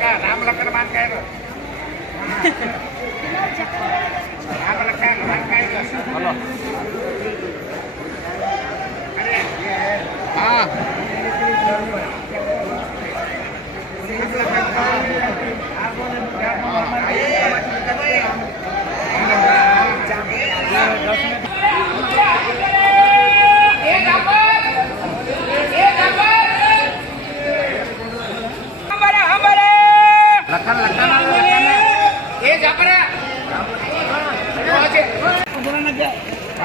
राम लखन मान काय राम लखन मान काय बोलो अरे हाँ लखन लखन लखन ये जापरा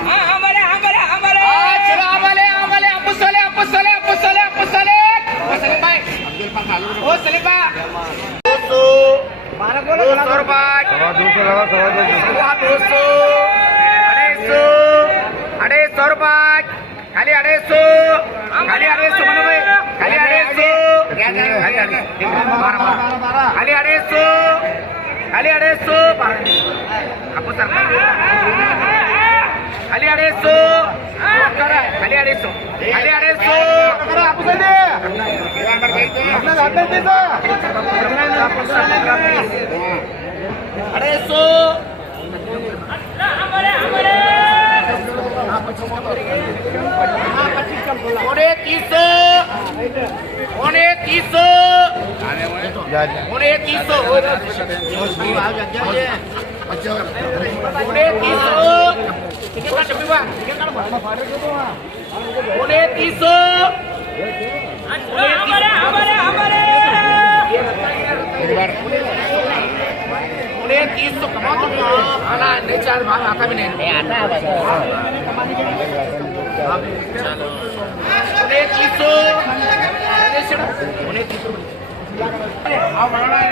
हाँ हमारे हमारे हमारे चलो हमारे हमारे आपस सोले आपस सोले आपस सोले आपस सोले सलीम भाई ओ सलीम भाई 200 रुपये सवा 200 250 रुपये खाली 250 खाली 250 म्हणू भाई खाली 250 खाली 250 खाली 250 आपको सरकार खाली 250 खाली 250 खाली 250 आपको दे अपना हाथ में दे दो 250 हमारे हमारे ओरे 300 ओरे 300 ओरे 300 ओरे 300 ठीक है डब्बी बा ओरे 300 हमारे हमारे हमारे ओरे 300 कमाओ तुम आना नहीं चार भाग आता भी नहीं आता है चलो ओरे 300 ओरे 300 आओ बनाना है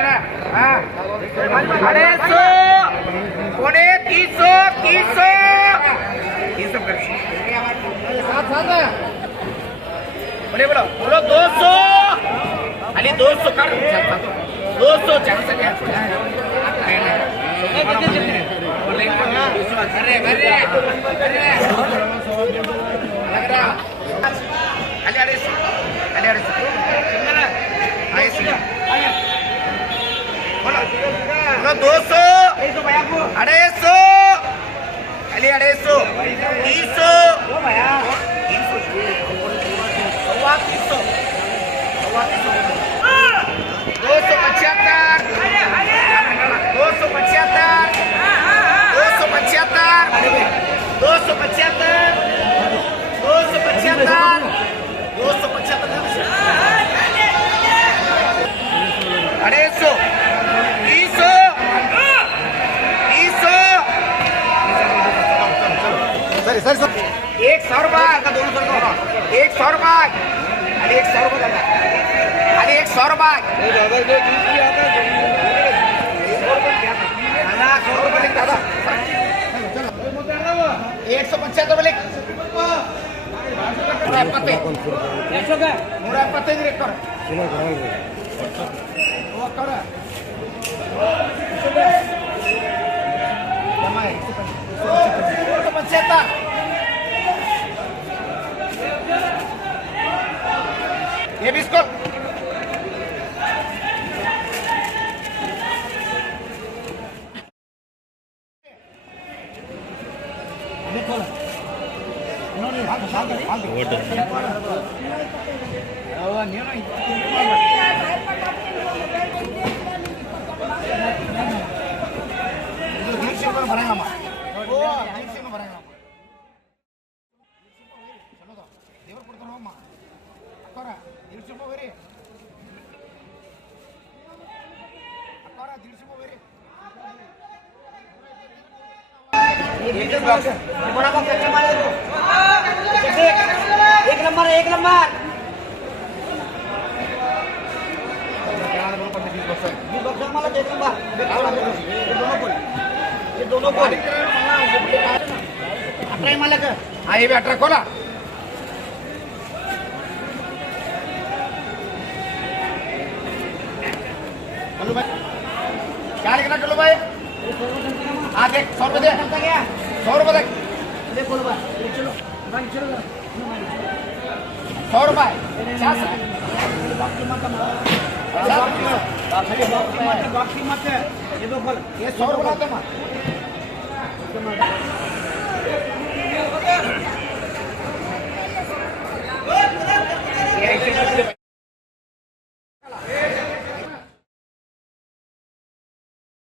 हां 250 ओरे 300 300 कर साथ साथ बोले बोलो बोलो 200 अली 200 कर 200 चांस क्या अरे अरे लग रहा अली अरे अली अरे आए सी बोलो बोलो 200 250 अली 250 300 सर 100 रुपये का 200 रुपये 100 रुपये अरे 100 रुपये अरे 100 रुपये 175 लिख 170 डिरेक्टर ये बिस्कुट एक नंबर ये दोनों को 18 मालक हाँ ये भी 18 खोला चलो भाई क्या लिखना चलो भाई हाँ देख 100 रुपये दे 100 रुपये देख देखो चलो 100 रुपये 50 बाकी मत है ये तो बोल ये 100 रुपया तो मत